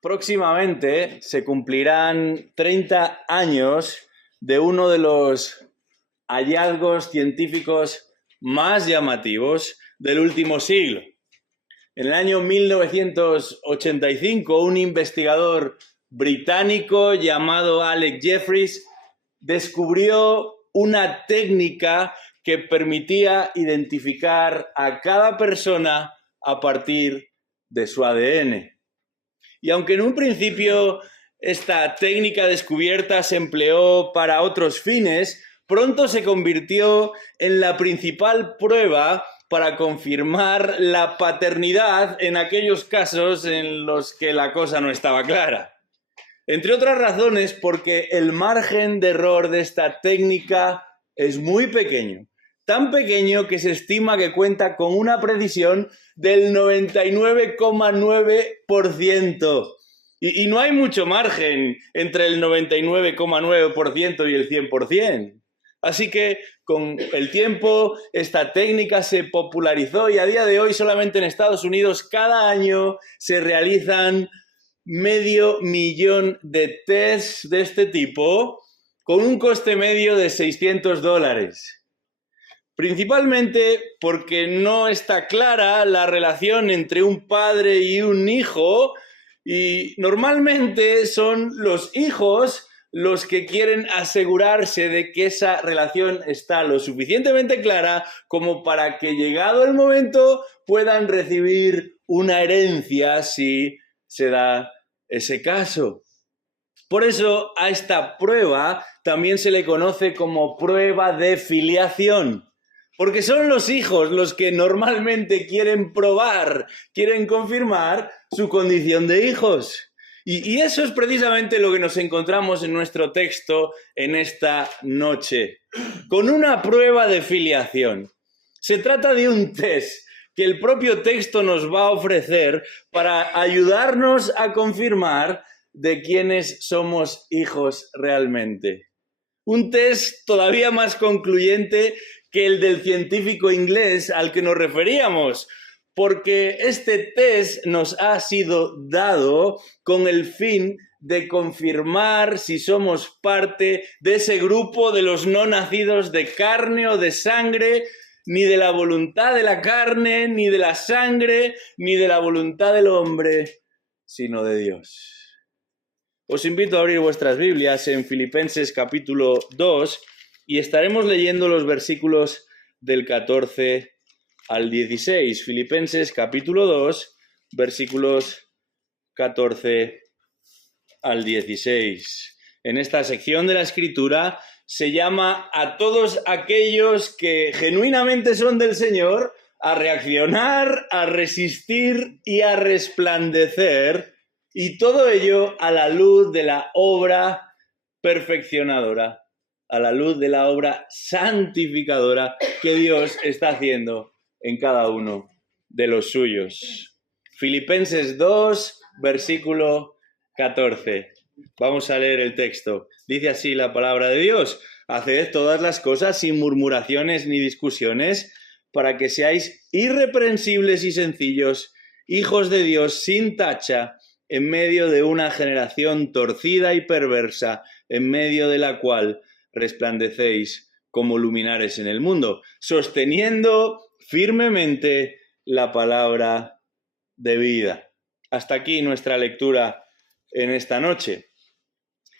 Próximamente se cumplirán 30 años de uno de los hallazgos científicos más llamativos del último siglo. En el año 1985, un investigador británico llamado Alex Jeffreys descubrió una técnica que permitía identificar a cada persona a partir de su ADN. Y aunque en un principio esta técnica descubierta se empleó para otros fines, pronto se convirtió en la principal prueba para confirmar la paternidad en aquellos casos en los que la cosa no estaba clara. Entre otras razones, porque el margen de error de esta técnica es muy pequeño. Tan pequeño que se estima que cuenta con una precisión del 99,9%. Y no hay mucho margen entre el 99,9% y el 100%. Así que con el tiempo esta técnica se popularizó y a día de hoy solamente en Estados Unidos cada año se realizan 500,000 de tests de este tipo con un coste medio de $600. Principalmente porque no está clara la relación entre un padre y un hijo y normalmente son los hijos los que quieren asegurarse de que esa relación está lo suficientemente clara como para que llegado el momento puedan recibir una herencia si se da ese caso. Por eso a esta prueba también se le conoce como prueba de filiación, porque son los hijos los que normalmente quieren probar, quieren confirmar su condición de hijos. Y eso es precisamente lo que nos encontramos en nuestro texto en esta noche, con una prueba de filiación. Se trata de un test que el propio texto nos va a ofrecer para ayudarnos a confirmar de quiénes somos hijos realmente. Un test todavía más concluyente que el del científico inglés al que nos referíamos, porque este test nos ha sido dado con el fin de confirmar si somos parte de ese grupo de los no nacidos de carne o de sangre, ni de la voluntad de la carne, ni de la sangre, ni de la voluntad del hombre, sino de Dios. Os invito a abrir vuestras Biblias en Filipenses capítulo 2 y estaremos leyendo los versículos del 14 al 16. Filipenses capítulo 2, versículos 14 al 16. En esta sección de la Escritura se llama a todos aquellos que genuinamente son del Señor a reaccionar, a resistir y a resplandecer, y todo ello a la luz de la obra perfeccionadora, a la luz de la obra santificadora que Dios está haciendo en cada uno de los suyos. Filipenses 2, versículo 14. Vamos a leer el texto. Dice así la palabra de Dios: haced todas las cosas sin murmuraciones ni discusiones, para que seáis irreprensibles y sencillos, hijos de Dios sin tacha, en medio de una generación torcida y perversa, en medio de la cual resplandecéis como luminares en el mundo, sosteniendo firmemente la palabra de vida. Hasta aquí nuestra lectura en esta noche.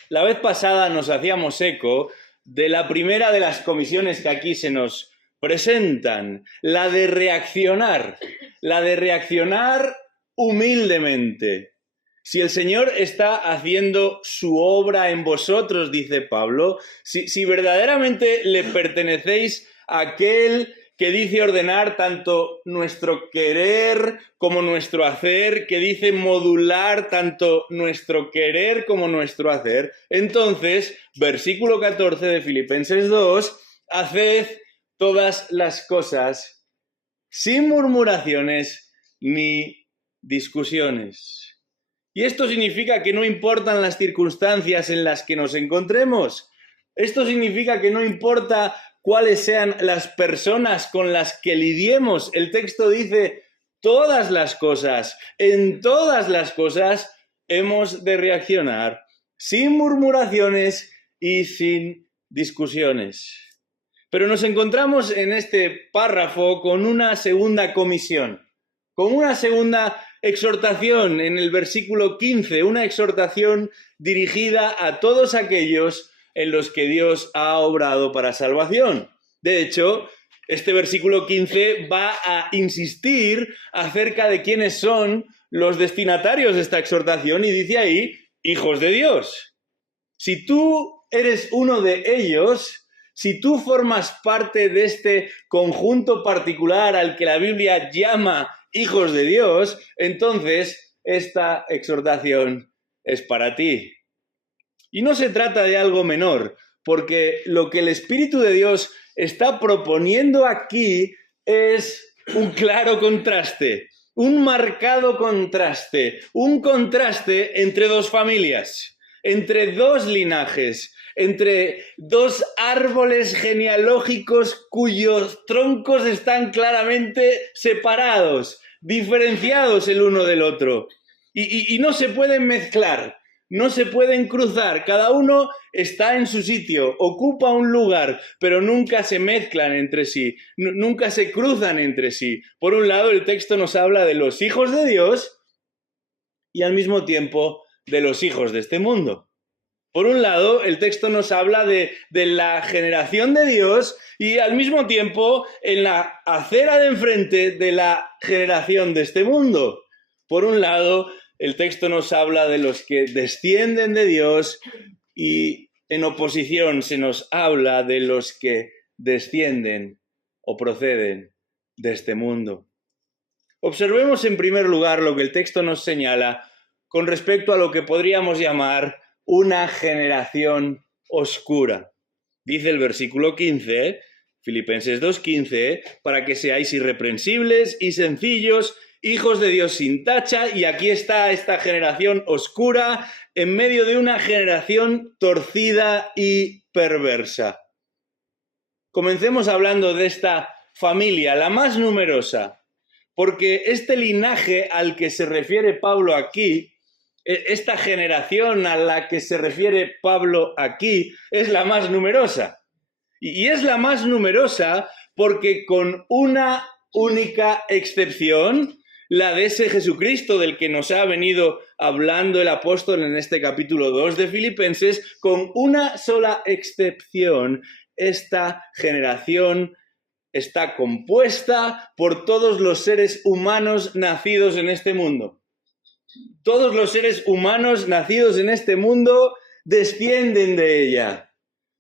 La vez pasada nos hacíamos eco de la primera de las comisiones que aquí se nos presentan, la de reaccionar humildemente. Si el Señor está haciendo su obra en vosotros, dice Pablo, si verdaderamente le pertenecéis a aquel que dice ordenar tanto nuestro querer como nuestro hacer, que dice modular tanto nuestro querer como nuestro hacer, entonces, versículo 14 de Filipenses 2, haced todas las cosas sin murmuraciones ni discusiones. Y esto significa que no importan las circunstancias en las que nos encontremos. Esto significa que no importa cuáles sean las personas con las que lidiemos. El texto dice todas las cosas, en todas las cosas, hemos de reaccionar sin murmuraciones y sin discusiones. Pero nos encontramos en este párrafo con una segunda comisión, con una segunda exhortación en el versículo 15, una exhortación dirigida a todos aquellos en los que Dios ha obrado para salvación. De hecho, este versículo 15 va a insistir acerca de quiénes son los destinatarios de esta exhortación y dice ahí, hijos de Dios. Si tú eres uno de ellos, si tú formas parte de este conjunto particular al que la Biblia llama hijos de Dios, entonces esta exhortación es para ti. Y no se trata de algo menor, porque lo que el Espíritu de Dios está proponiendo aquí es un claro contraste, un marcado contraste, un contraste entre dos familias, entre dos linajes, entre dos árboles genealógicos cuyos troncos están claramente separados, diferenciados el uno del otro. Y no se pueden mezclar, no se pueden cruzar. Cada uno está en su sitio, ocupa un lugar, pero nunca se mezclan entre sí, nunca se cruzan entre sí. Por un lado, el texto nos habla de los hijos de Dios y al mismo tiempo de los hijos de este mundo. Por un lado, el texto nos habla de la generación de Dios y al mismo tiempo en la acera de enfrente de la generación de este mundo. Por un lado, el texto nos habla de los que descienden de Dios y en oposición se nos habla de los que descienden o proceden de este mundo. Observemos en primer lugar lo que el texto nos señala con respecto a lo que podríamos llamar una generación oscura. Dice el versículo 15, Filipenses 2:15, para que seáis irreprensibles y sencillos, hijos de Dios sin tacha, y aquí está esta generación oscura en medio de una generación torcida y perversa. Comencemos hablando de esta familia, la más numerosa, porque este linaje al que se refiere Pablo aquí, esta generación a la que se refiere Pablo aquí, es la más numerosa. Y es la más numerosa porque con una única excepción, la de ese Jesucristo del que nos ha venido hablando el apóstol en este capítulo 2 de Filipenses, con una sola excepción, esta generación está compuesta por todos los seres humanos nacidos en este mundo. Todos los seres humanos nacidos en este mundo descienden de ella.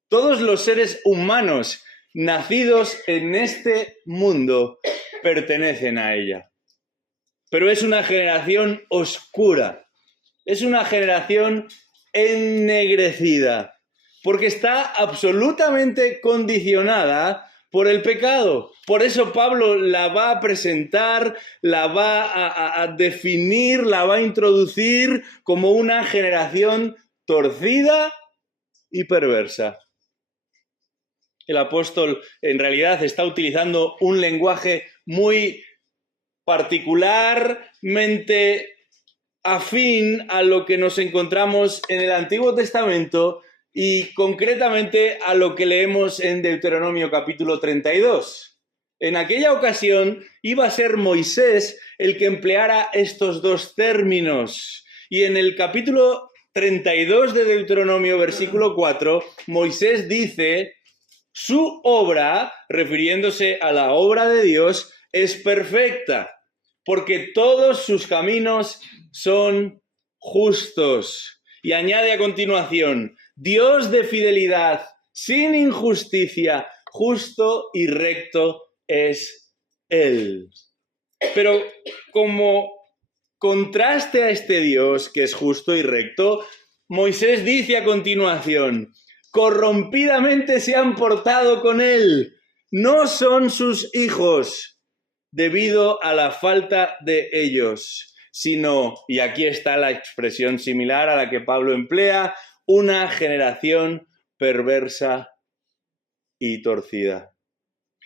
Todos los seres humanos nacidos en este mundo pertenecen a ella. Pero es una generación oscura, es una generación ennegrecida, porque está absolutamente condicionada por el pecado. Por eso Pablo la va a presentar, la va a definir, la va a introducir como una generación torcida y perversa. El apóstol en realidad está utilizando un lenguaje muy particularmente afín a lo que nos encontramos en el Antiguo Testamento y concretamente a lo que leemos en Deuteronomio capítulo 32. En aquella ocasión iba a ser Moisés el que empleara estos dos términos. Y en el capítulo 32 de Deuteronomio, versículo 4, Moisés dice, su obra, refiriéndose a la obra de Dios, es perfecta, porque todos sus caminos son justos. Y añade a continuación, Dios de fidelidad, sin injusticia, justo y recto es Él. Pero como contraste a este Dios que es justo y recto, Moisés dice a continuación, corrompidamente se han portado con Él, no son sus hijos, debido a la falta de ellos, sino, y aquí está la expresión similar a la que Pablo emplea, una generación perversa y torcida.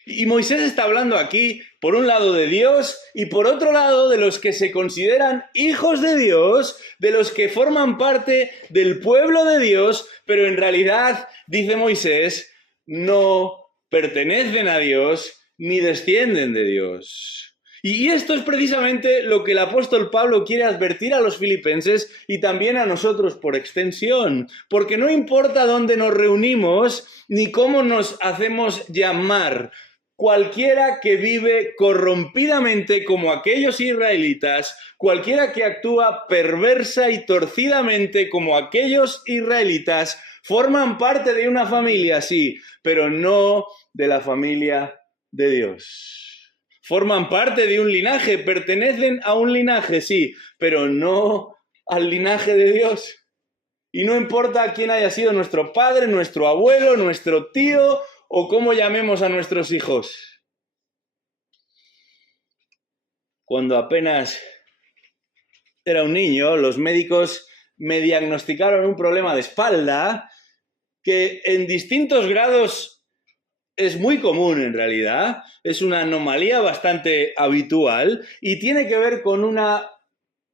Y Moisés está hablando aquí, por un lado, de Dios y por otro lado, de los que se consideran hijos de Dios, de los que forman parte del pueblo de Dios, pero en realidad, dice Moisés, no pertenecen a Dios ni descienden de Dios. Y esto es precisamente lo que el apóstol Pablo quiere advertir a los filipenses y también a nosotros por extensión, porque no importa dónde nos reunimos ni cómo nos hacemos llamar, cualquiera que vive corrompidamente como aquellos israelitas, cualquiera que actúa perversa y torcidamente como aquellos israelitas, forman parte de una familia, sí, pero no de la familia de Dios. Forman parte de un linaje, pertenecen a un linaje, sí, pero no al linaje de Dios. Y no importa quién haya sido nuestro padre, nuestro abuelo, nuestro tío o cómo llamemos a nuestros hijos. Cuando apenas era un niño, los médicos me diagnosticaron un problema de espalda que en distintos grados es muy común en realidad, es una anomalía bastante habitual y tiene que ver con una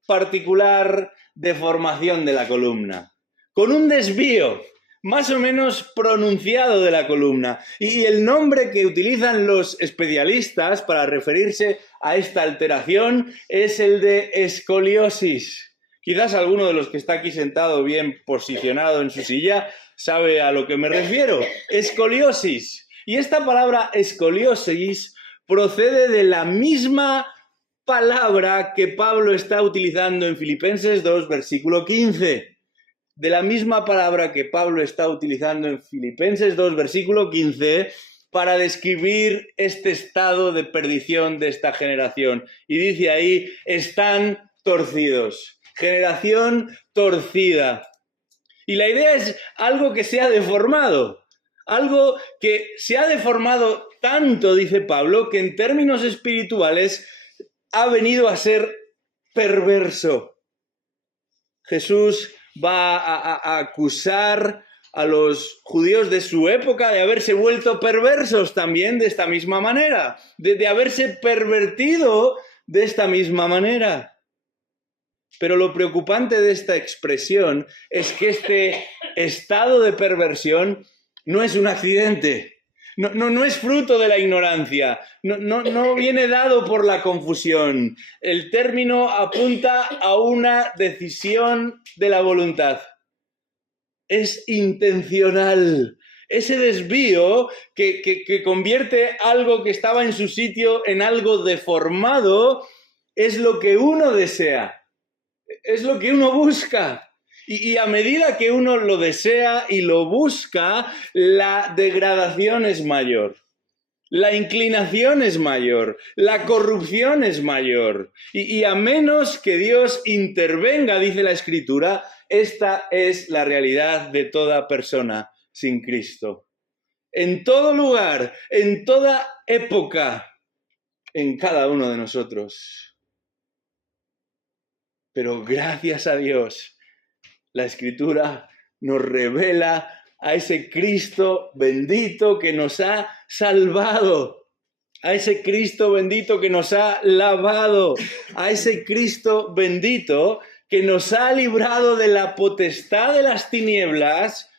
particular deformación de la columna, con un desvío más o menos pronunciado de la columna. Y el nombre que utilizan los especialistas para referirse a esta alteración es el de escoliosis. Quizás alguno de los que está aquí sentado bien posicionado en su silla sabe a lo que me refiero. Escoliosis. Y esta palabra escoliosis procede de la misma palabra que Pablo está utilizando en Filipenses 2, versículo 15. De la misma palabra que Pablo está utilizando en Filipenses 2, versículo 15, para describir este estado de perdición de esta generación. Y dice ahí, están torcidos. Generación torcida. Y la idea es algo que se ha deformado. Algo que se ha deformado tanto, dice Pablo, que en términos espirituales ha venido a ser perverso. Jesús va a acusar a los judíos de su época de haberse vuelto perversos también de esta misma manera, de haberse pervertido de esta misma manera. Pero lo preocupante de esta expresión es que este estado de perversión no es un accidente, no es fruto de la ignorancia, no viene dado por la confusión. El término apunta a una decisión de la voluntad. Es intencional. Ese desvío que convierte algo que estaba en su sitio en algo deformado es lo que uno desea, es lo que uno busca. Y a medida que uno lo desea y lo busca, la degradación es mayor, la inclinación es mayor, la corrupción es mayor. Y a menos que Dios intervenga, dice la Escritura, esta es la realidad de toda persona sin Cristo. En todo lugar, en toda época, en cada uno de nosotros. Pero gracias a Dios, la Escritura nos revela a ese Cristo bendito que nos ha salvado, a ese Cristo bendito que nos ha lavado, a ese Cristo bendito que nos ha librado de la potestad de las tinieblas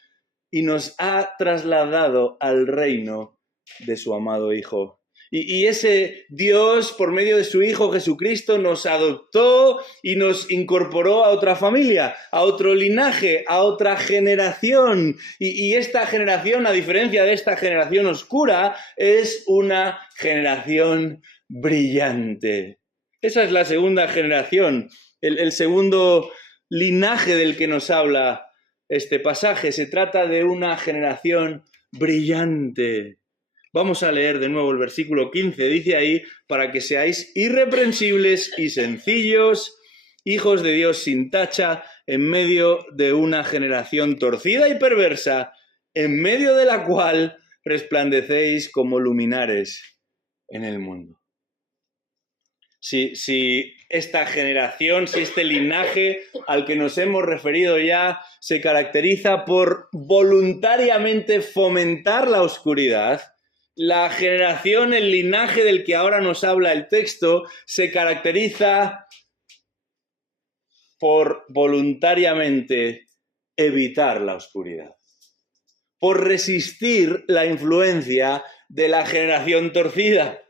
y nos ha trasladado al reino de su amado Hijo. Y ese Dios, por medio de su Hijo Jesucristo, nos adoptó y nos incorporó a otra familia, a otro linaje, a otra generación. Y esta generación, a diferencia de esta generación oscura, es una generación brillante. Esa es la segunda generación, el segundo linaje del que nos habla este pasaje. Se trata de una generación brillante. Vamos a leer de nuevo el versículo 15. Dice ahí, para que seáis irreprensibles y sencillos, hijos de Dios sin tacha, en medio de una generación torcida y perversa, en medio de la cual resplandecéis como luminares en el mundo. Si esta generación, si este linaje al que nos hemos referido ya se caracteriza por voluntariamente fomentar la oscuridad, la generación, el linaje del que ahora nos habla el texto, se caracteriza por voluntariamente evitar la oscuridad, por resistir la influencia de la generación torcida,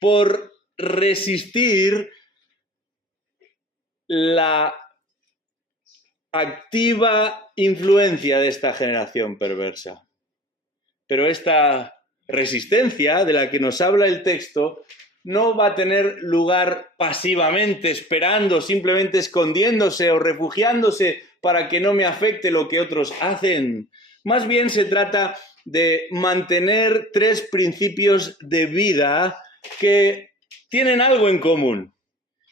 por resistir la activa influencia de esta generación perversa. Pero esta resistencia de la que nos habla el texto no va a tener lugar pasivamente, esperando, simplemente escondiéndose o refugiándose para que no me afecte lo que otros hacen. Más bien se trata de mantener tres principios de vida que tienen algo en común.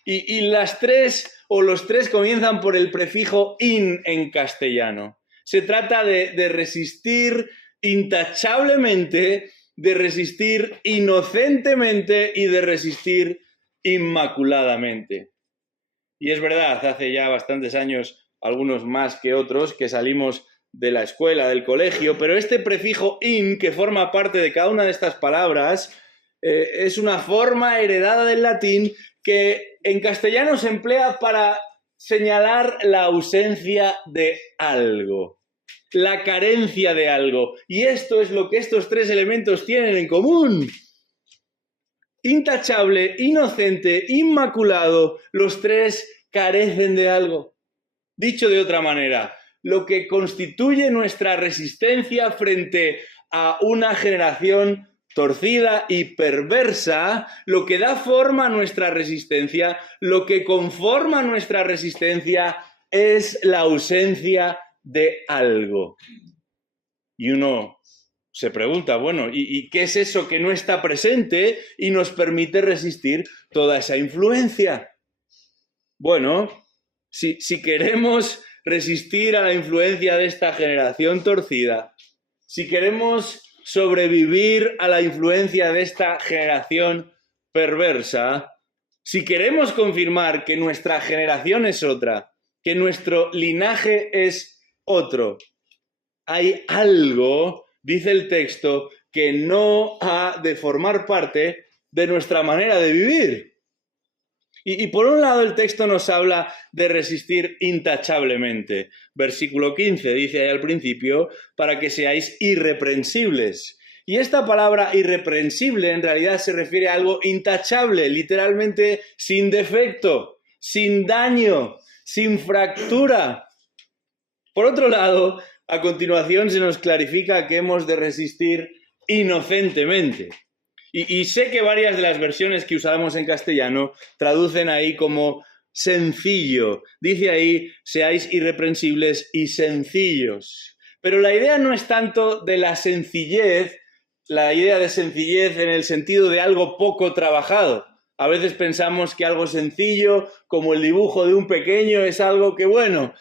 Y las tres o los tres comienzan por el prefijo in en castellano. Se trata de resistir intachablemente, de resistir inocentemente y de resistir inmaculadamente. Y es verdad, hace ya bastantes años, algunos más que otros, que salimos de la escuela, del colegio, pero este prefijo in, que forma parte de cada una de estas palabras, es una forma heredada del latín que en castellano se emplea para señalar la ausencia de algo, la carencia de algo. Y esto es lo que estos tres elementos tienen en común. Intachable, inocente, inmaculado, los tres carecen de algo. Dicho de otra manera, lo que constituye nuestra resistencia frente a una generación torcida y perversa, lo que da forma a nuestra resistencia, lo que conforma nuestra resistencia es la ausencia de algo. Y uno se pregunta, bueno, ¿y qué es eso que no está presente y nos permite resistir toda esa influencia? Bueno, si queremos resistir a la influencia de esta generación torcida, si queremos sobrevivir a la influencia de esta generación perversa, si queremos confirmar que nuestra generación es otra, que nuestro linaje es otro, hay algo, dice el texto, que no ha de formar parte de nuestra manera de vivir. Y por un lado el texto nos habla de resistir intachablemente. Versículo 15 dice ahí al principio, para que seáis irreprensibles. Y esta palabra irreprensible en realidad se refiere a algo intachable, literalmente sin defecto, sin daño, sin fractura. Por otro lado, a continuación se nos clarifica que hemos de resistir inocentemente. Y sé que varias de las versiones que usamos en castellano traducen ahí como sencillo. Dice ahí, seáis irreprensibles y sencillos. Pero la idea no es tanto de la sencillez, la idea de sencillez en el sentido de algo poco trabajado. A veces pensamos que algo sencillo, como el dibujo de un pequeño, es algo que, bueno,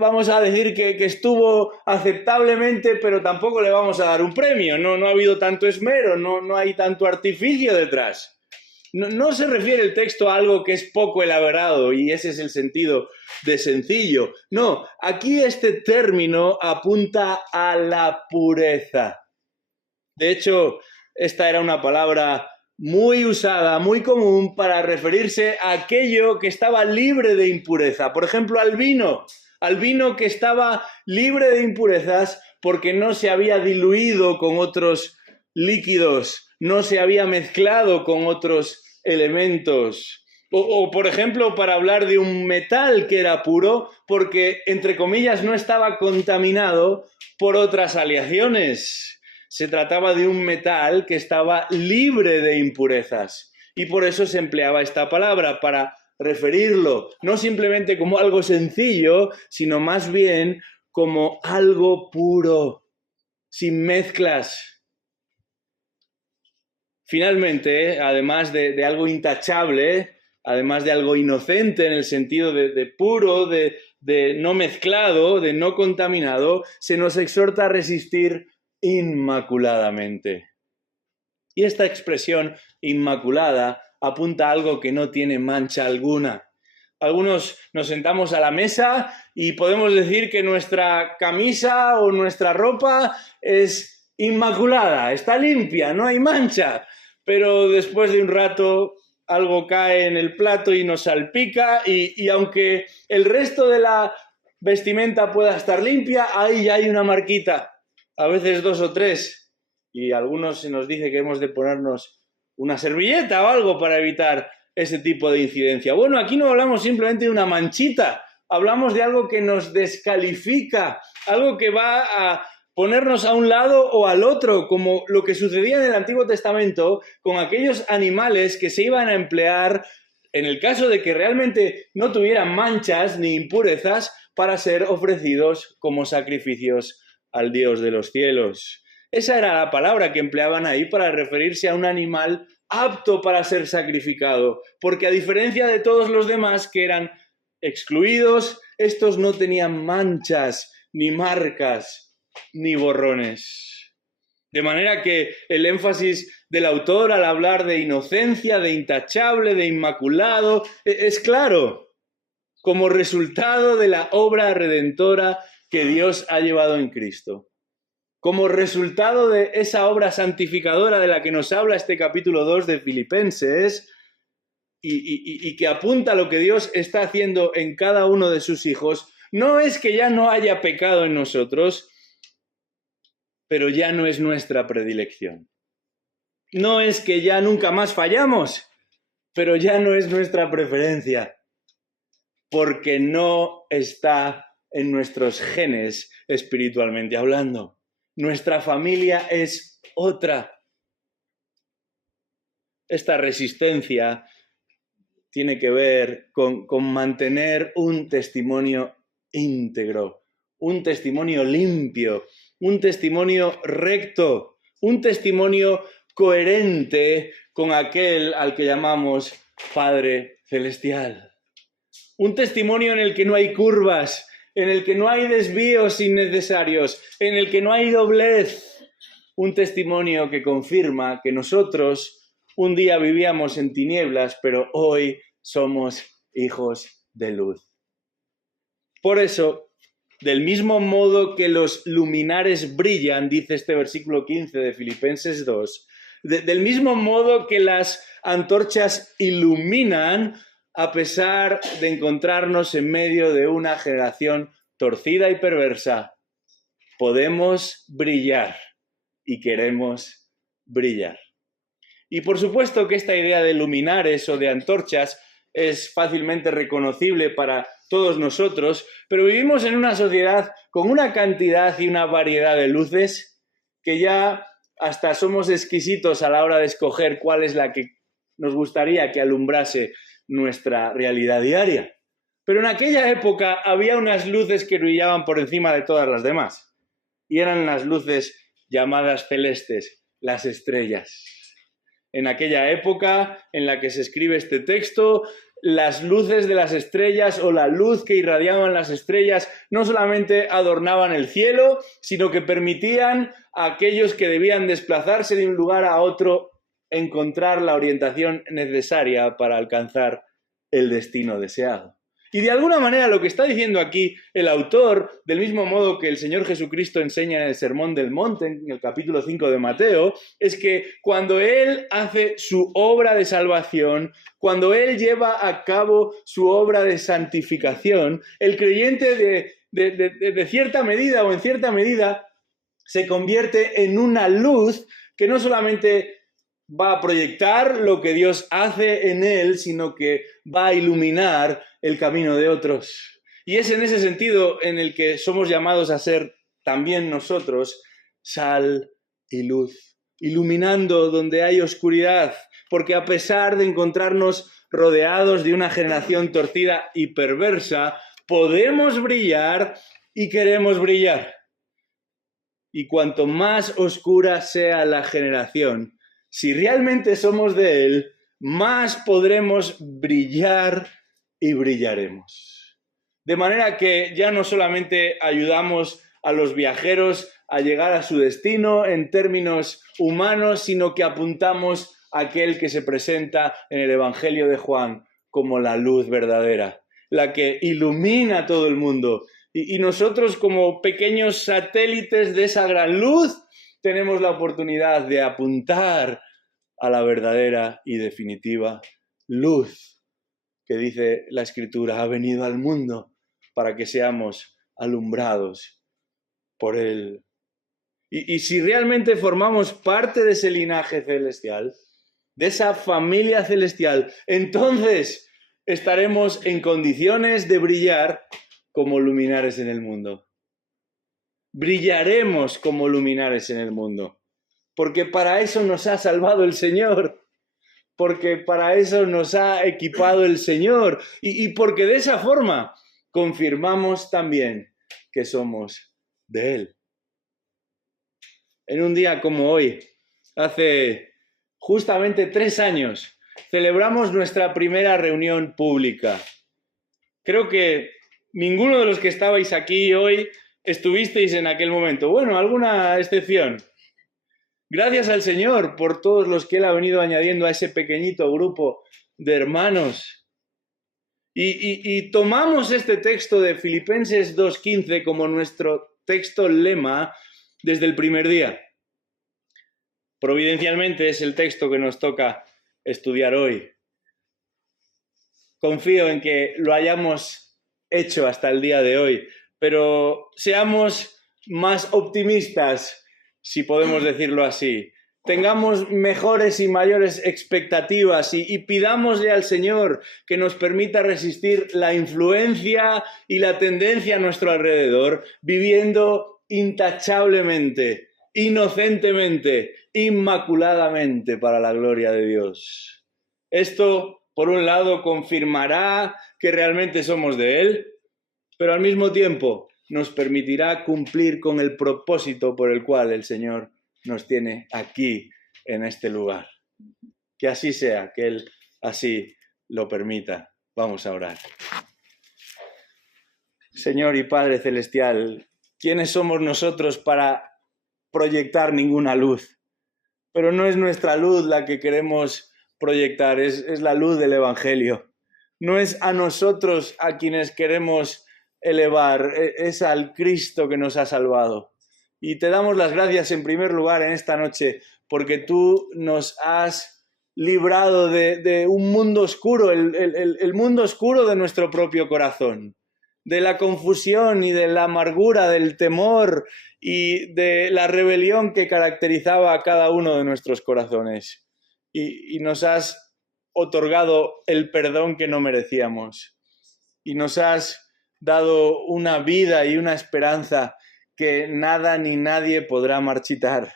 vamos a decir que estuvo aceptablemente, pero tampoco le vamos a dar un premio. No ha habido tanto esmero, no hay tanto artificio detrás. No se refiere el texto a algo que es poco elaborado y ese es el sentido de sencillo. No, aquí este término apunta a la pureza. De hecho, esta era una palabra muy usada, muy común para referirse a aquello que estaba libre de impureza. Por ejemplo, al vino que estaba libre de impurezas porque no se había diluido con otros líquidos, no se había mezclado con otros elementos. O, por ejemplo, para hablar de un metal que era puro porque, entre comillas, no estaba contaminado por otras aleaciones. Se trataba de un metal que estaba libre de impurezas y por eso se empleaba esta palabra para referirlo, no simplemente como algo sencillo, sino más bien como algo puro, sin mezclas. Finalmente, además de algo intachable, además de algo inocente en el sentido de puro, de no mezclado, de no contaminado, se nos exhorta a resistir inmaculadamente. Y esta expresión inmaculada apunta a algo que no tiene mancha alguna. Algunos nos sentamos a la mesa y podemos decir que nuestra camisa o nuestra ropa es inmaculada, está limpia, no hay mancha. Pero después de un rato algo cae en el plato y nos salpica y aunque el resto de la vestimenta pueda estar limpia, ahí ya hay una marquita, a veces 2 o 3, y a algunos se nos dice que hemos de ponernos una servilleta o algo para evitar ese tipo de incidencia. Bueno, aquí no hablamos simplemente de una manchita, hablamos de algo que nos descalifica, algo que va a ponernos a un lado o al otro, como lo que sucedía en el Antiguo Testamento con aquellos animales que se iban a emplear en el caso de que realmente no tuvieran manchas ni impurezas para ser ofrecidos como sacrificios al Dios de los cielos. Esa era la palabra que empleaban ahí para referirse a un animal apto para ser sacrificado, porque a diferencia de todos los demás que eran excluidos, estos no tenían manchas, ni marcas, ni borrones. De manera que el énfasis del autor al hablar de inocencia, de intachable, de inmaculado, es claro, como resultado de la obra redentora que Dios ha llevado en Cristo. Como resultado de esa obra santificadora de la que nos habla este capítulo 2 de Filipenses y que apunta a lo que Dios está haciendo en cada uno de sus hijos, no es que ya no haya pecado en nosotros, pero ya no es nuestra predilección. No es que ya nunca más fallamos, pero ya no es nuestra preferencia, porque no está en nuestros genes espiritualmente hablando. Nuestra familia es otra. Esta resistencia tiene que ver con mantener un testimonio íntegro, un testimonio limpio, un testimonio recto, un testimonio coherente con aquel al que llamamos Padre Celestial. Un testimonio en el que no hay curvas, en el que no hay desvíos innecesarios, en el que no hay doblez. Un testimonio que confirma que nosotros un día vivíamos en tinieblas, pero hoy somos hijos de luz. Por eso, del mismo modo que los luminares brillan, dice este versículo 15 de Filipenses 2, del mismo modo que las antorchas iluminan, a pesar de encontrarnos en medio de una generación torcida y perversa, podemos brillar y queremos brillar. Y por supuesto que esta idea de luminares o de antorchas es fácilmente reconocible para todos nosotros, pero vivimos en una sociedad con una cantidad y una variedad de luces que ya hasta somos exquisitos a la hora de escoger cuál es la que nos gustaría que alumbrase nuestra realidad diaria. Pero en aquella época había unas luces que brillaban por encima de todas las demás, y eran las luces llamadas celestes, las estrellas. En aquella época en la que se escribe este texto, las luces de las estrellas o la luz que irradiaban las estrellas no solamente adornaban el cielo, sino que permitían a aquellos que debían desplazarse de un lugar a otro encontrar la orientación necesaria para alcanzar el destino deseado. Y de alguna manera lo que está diciendo aquí el autor, del mismo modo que el Señor Jesucristo enseña en el Sermón del Monte, en el capítulo 5 de Mateo, es que cuando Él hace su obra de salvación, cuando Él lleva a cabo su obra de santificación, el creyente de cierta medida o en cierta medida se convierte en una luz que no solamente va a proyectar lo que Dios hace en él, sino que va a iluminar el camino de otros. Y es en ese sentido en el que somos llamados a ser también nosotros sal y luz, iluminando donde hay oscuridad, porque a pesar de encontrarnos rodeados de una generación torcida y perversa, podemos brillar y queremos brillar. Y cuanto más oscura sea la generación, si realmente somos de Él, más podremos brillar y brillaremos. De manera que ya no solamente ayudamos a los viajeros a llegar a su destino en términos humanos, sino que apuntamos a aquel que se presenta en el Evangelio de Juan como la luz verdadera, la que ilumina a todo el mundo. Y nosotros, como pequeños satélites de esa gran luz, tenemos la oportunidad de apuntar a la verdadera y definitiva luz, que dice la Escritura, ha venido al mundo para que seamos alumbrados por Él. Y si realmente formamos parte de ese linaje celestial, de esa familia celestial, entonces estaremos en condiciones de brillar como luminares en el mundo. Brillaremos como luminares en el mundo, porque para eso nos ha salvado el Señor, porque para eso nos ha equipado el Señor y porque de esa forma confirmamos también que somos de Él. En un día como hoy, hace justamente 3 años, celebramos nuestra primera reunión pública. Creo que ninguno de los que estabais aquí hoy estuvisteis en aquel momento. Bueno, alguna excepción. Gracias al Señor por todos los que Él ha venido añadiendo a ese pequeñito grupo de hermanos. Y tomamos este texto de Filipenses 2:15 como nuestro texto lema desde el primer día. Providencialmente es el texto que nos toca estudiar hoy. Confío en que lo hayamos hecho hasta el día de hoy, pero seamos más optimistas, si podemos decirlo así. Tengamos mejores y mayores expectativas y pidámosle al Señor que nos permita resistir la influencia y la tendencia a nuestro alrededor, viviendo intachablemente, inocentemente, inmaculadamente para la gloria de Dios. Esto, por un lado, confirmará que realmente somos de Él, pero al mismo tiempo nos permitirá cumplir con el propósito por el cual el Señor nos tiene aquí, en este lugar. Que así sea, que Él así lo permita. Vamos a orar. Señor y Padre Celestial, ¿quiénes somos nosotros para proyectar ninguna luz? Pero no es nuestra luz la que queremos proyectar, es la luz del Evangelio. No es a nosotros a quienes queremos elevar, es al Cristo que nos ha salvado. Y te damos las gracias en primer lugar en esta noche porque tú nos has librado de un mundo oscuro, el mundo oscuro de nuestro propio corazón, de la confusión y de la amargura, del temor y de la rebelión que caracterizaba a cada uno de nuestros corazones. Y nos has otorgado el perdón que no merecíamos. Y nos has dado una vida y una esperanza que nada ni nadie podrá marchitar.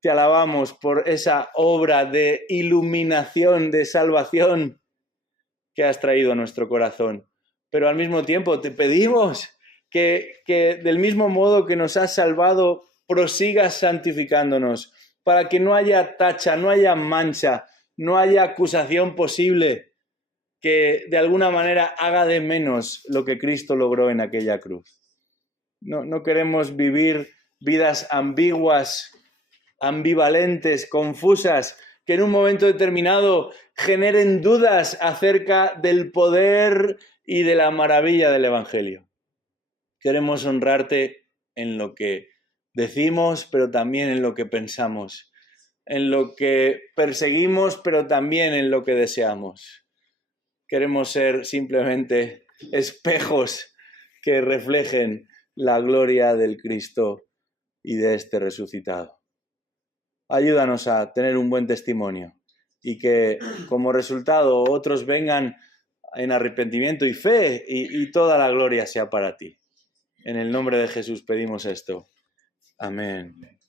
Te alabamos por esa obra de iluminación, de salvación que has traído a nuestro corazón. Pero al mismo tiempo te pedimos que del mismo modo que nos has salvado, prosigas santificándonos, para que no haya tacha, no haya mancha, no haya acusación posible que de alguna manera haga de menos lo que Cristo logró en aquella cruz. No queremos vivir vidas ambiguas, ambivalentes, confusas, que en un momento determinado generen dudas acerca del poder y de la maravilla del Evangelio. Queremos honrarte en lo que decimos, pero también en lo que pensamos, en lo que perseguimos, pero también en lo que deseamos. Queremos ser simplemente espejos que reflejen la gloria del Cristo y de este resucitado. Ayúdanos a tener un buen testimonio y que como resultado otros vengan en arrepentimiento y fe y toda la gloria sea para ti. En el nombre de Jesús pedimos esto. Amén.